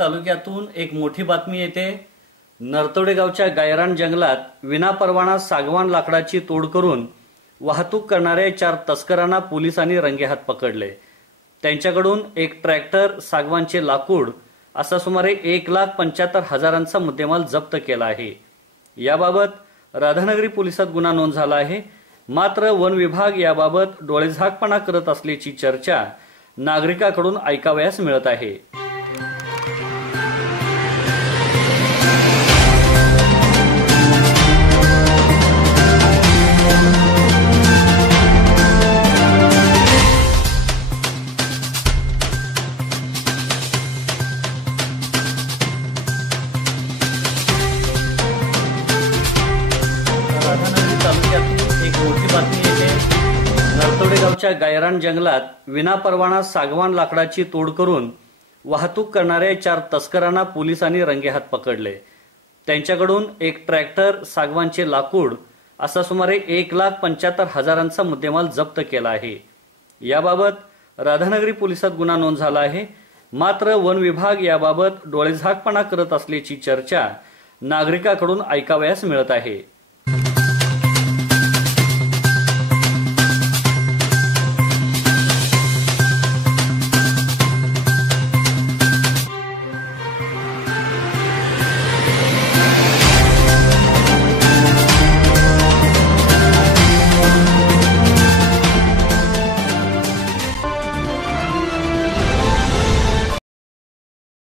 तालुक्यातून एक मोठी बातमी येते। नरतोडे गावच्या गायरान जंगलात विनापरवाना सागवान लाकडाची तोड करून वाहतूक करणाऱ्या 4 तस्करांना पोलिसांनी रंगेहात पकडले। त्यांच्याकडून एक ट्रॅक्टर, सागवानचे लाकूड असा सुमारे 1,75,000चा मुद्देमाल जप्त केला आहे। याबाबत राधानगरी पोलिसात गुन्हा नोंद झाला आहे। मात्र वन विभाग याबाबत डोळेझाकपणा करत असल्याची चर्चा नागरिकांकडून ऐकावयास मिळत आहे। राधानगरी तालुक्यातून एक मोठी बातमी येते। नरतोडे गावच्या गायरान जंगलात विनापरवाना सागवान लाकडाची तोड करून वाहतूक करणाऱ्या 4 तस्करांना पोलिसांनी रंगेहात पकडले। त्यांच्याकडून एक ट्रॅक्टर, सागवानचे लाकूड असा सुमारे 1,75,000चा मुद्देमाल जप्त केला आहे। याबाबत राधानगरी पोलिसात गुन्हा नोंद झाला आहे। मात्र वन विभाग याबाबत डोळेझाकपणा करत असल्याची चर्चा नागरिकांकडून ऐकावयास मिळत आहे।